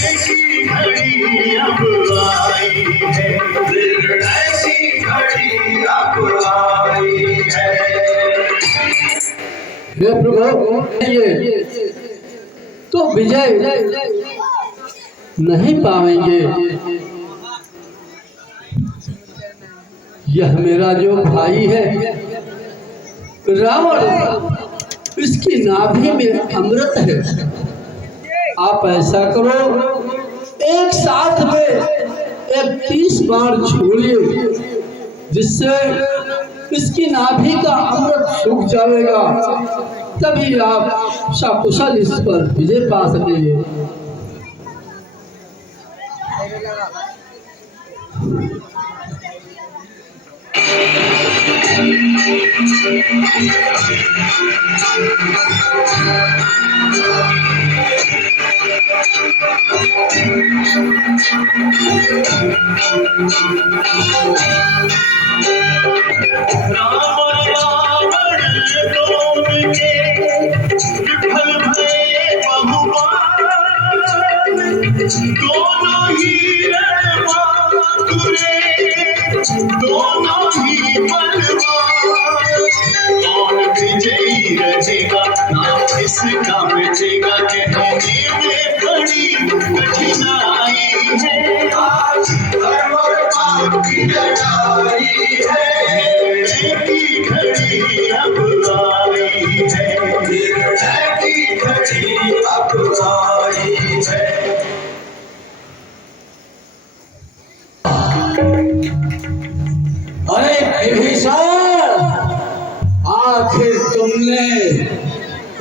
ऐसी घड़ी अब आई है, ऐसी घड़ी अब आई है। हे प्रभु, ये तो विजय नहीं पाएंगे। यह मेरा जो भाई है रावण, इसकी नाभि में अमृत है। आप ऐसा करो, एक साथ में 30 बार छोड़िए, जिससे इसकी नाभि का अमृत सूख जाएगा, तभी आप सकुशल इस पर विजय पा सकेंगे। दोनों ही दोनों ही बलवान, कौन विजयी रहेगा ना किसका मिटेगा, कहने में बड़ी कठिनाई है। आज धर्म और पाप की लड़ाई है, की घड़ी अब आई है, की घड़ी अब आई है। अरे विभीषण, आखिर तुमने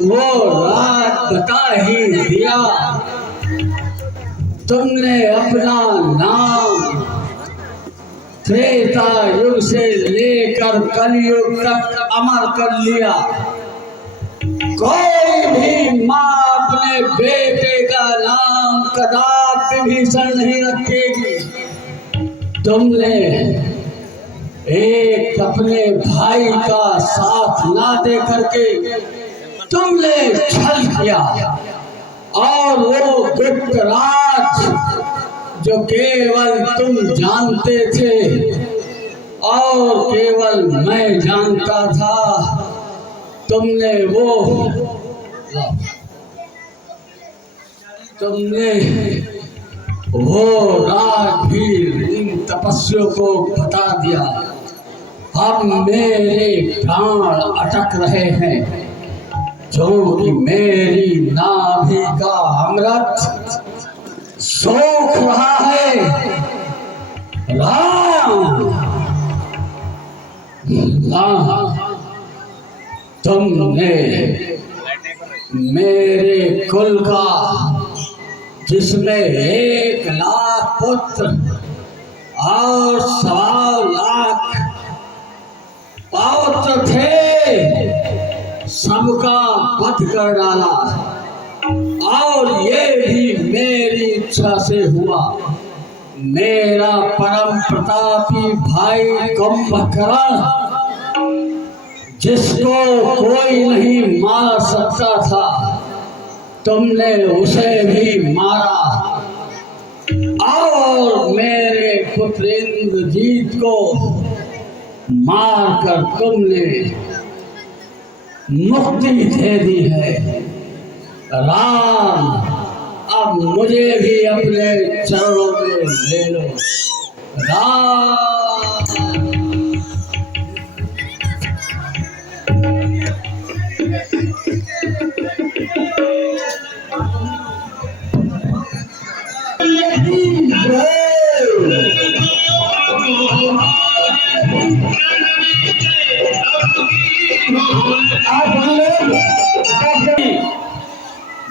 वो रात बता ही दिया। तुमने अपना नाम त्रेता युग से लेकर कलयुग तक अमर कर लिया। कोई भी माँ अपने बेटे का नाम कदापि विभीषण नहीं रखेगी। तुमने एक अपने भाई का साथ ना दे करके तुमने छल किया, और वो गुप्त राज जो केवल तुम जानते थे और केवल मैं जानता था, तुमने वो राज भी इन तपस्वियों को बता दिया। अब मेरे प्राण अटक रहे हैं, क्योंकि मेरी नाभि का अमृत सोख रहा है। राम, तुमने मेरे कुल का, जिसमें 1 लाख पुत्र और 1.25 लाख पौत्र थे, सबका वध कर डाला। और ये भी मेरी इच्छा से हुआ। मेरा परम प्रतापी भाई कुंभकर्ण, जिसको कोई नहीं मार सकता था, तुमने उसे भी मारा। और मेरे पुत्र इंद्रजीत को मारकर तुमने मुक्ति दे दी है। राम, अब मुझे भी अपने चरणों में ले लो। राम,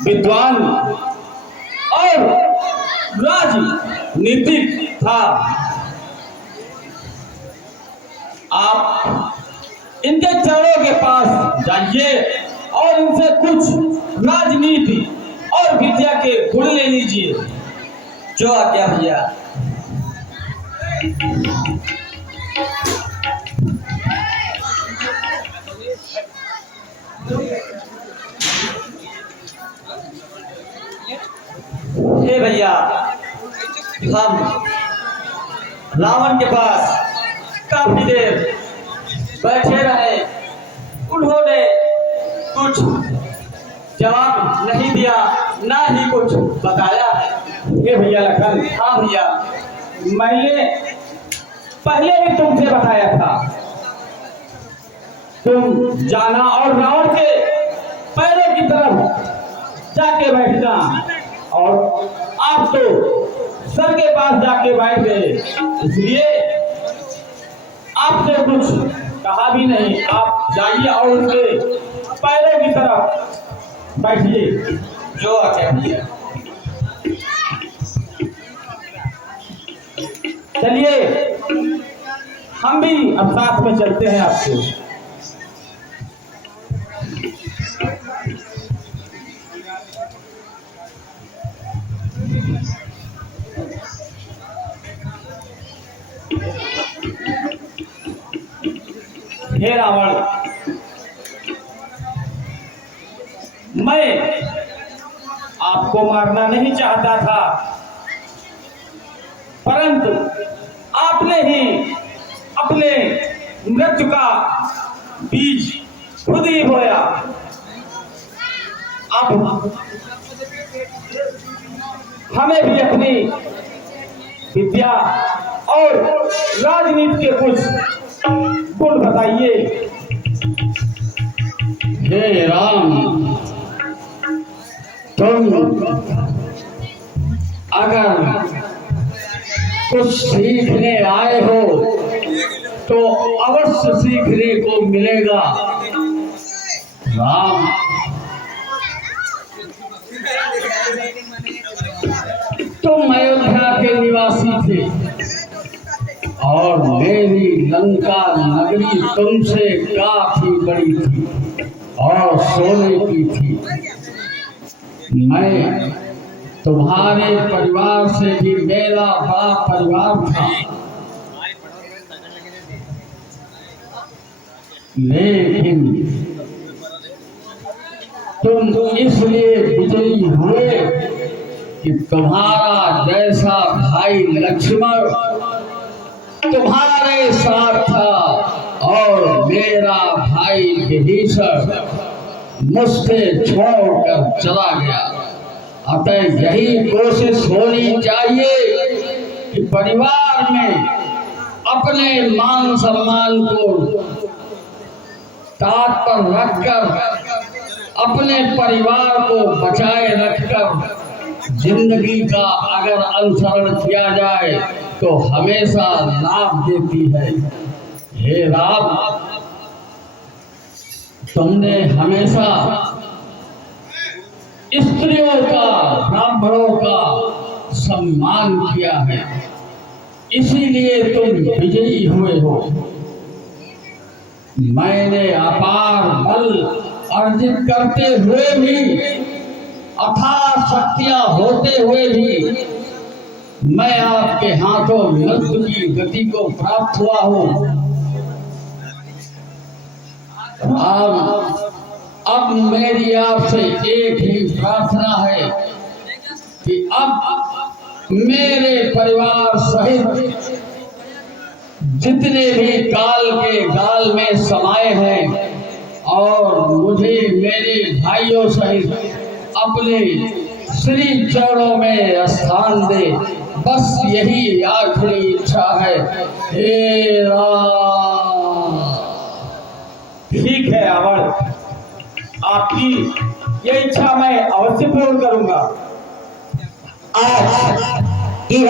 विद्वान और राजनीतिक था। आप इनके चरणों के पास जाइए और इनसे कुछ राजनीति और विद्या के गुण ले लीजिए। जो आज्ञा भैया। हे भैया, हम रावण के पास काफी देर बैठे रहे, उन्होंने कुछ जवाब नहीं दिया, ना ही कुछ बताया है। ये भैया लखन, हाँ भैया, मैंने पहले भी तुमसे बताया था, तुम जाना और रावण के पैरों की तरफ जाके बैठना, और आप तो सर के पास जाके बैठ गए, इसलिए आपने कुछ कहा भी नहीं। आप जाइए और उनके पैरों की तरफ बैठिए। जो आज्ञा भैया। चलिए हम भी अब साथ में चलते हैं आपसे। हे रावण, मैं आपको मारना नहीं चाहता था, परंतु आपने ही अपने मृत्यु का बीज खुद ही बोया। अब हमें भी अपनी विद्या और राजनीति के कुछ गुण बताइए। हे राम, तुम अगर कुछ सीखने आए हो तो अवश्य सीखने को मिलेगा। राम, तुम अयोध्या के निवासी थे और मेरी लंका नगरी तुमसे काफी बड़ी थी और सोने की थी। मैं तुम्हारे परिवार से भी मेरा बड़ा परिवार था, लेकिन तुम इसलिए विजयी हुए कि तुम्हारा जैसा भाई लक्ष्मण तुम्हारे साथ था और मेरा भाई विभीषण मुझसे छोड़कर चला गया। अतः यही कोशिश होनी चाहिए कि परिवार में अपने मान सम्मान को ताक पर रखकर, अपने परिवार को बचाए रखकर जिंदगी का अगर अनुसरण किया जाए तो हमेशा लाभ देती है। हे राम, तुमने हमेशा स्त्रियों का, ब्राह्मणों का सम्मान किया है, इसीलिए तुम विजयी हुए हो। मैंने अपार बल अर्जित करते हुए भी, अथाह शक्तियां होते हुए भी मैं आपके हाथों मृत्यु की गति को प्राप्त हुआ हूँ। अब मेरी आपसे एक ही प्रार्थना है कि अब मेरे परिवार सहित जितने भी काल के गाल में समाये हैं और मुझे मेरे भाइयों सहित अपने श्री चरणों में स्थान दे, बस यही आखिरी इच्छा है। हे राम। ठीक है रावण, आपकी ये इच्छा मैं अवश्य पूर्ण करूंगा। आज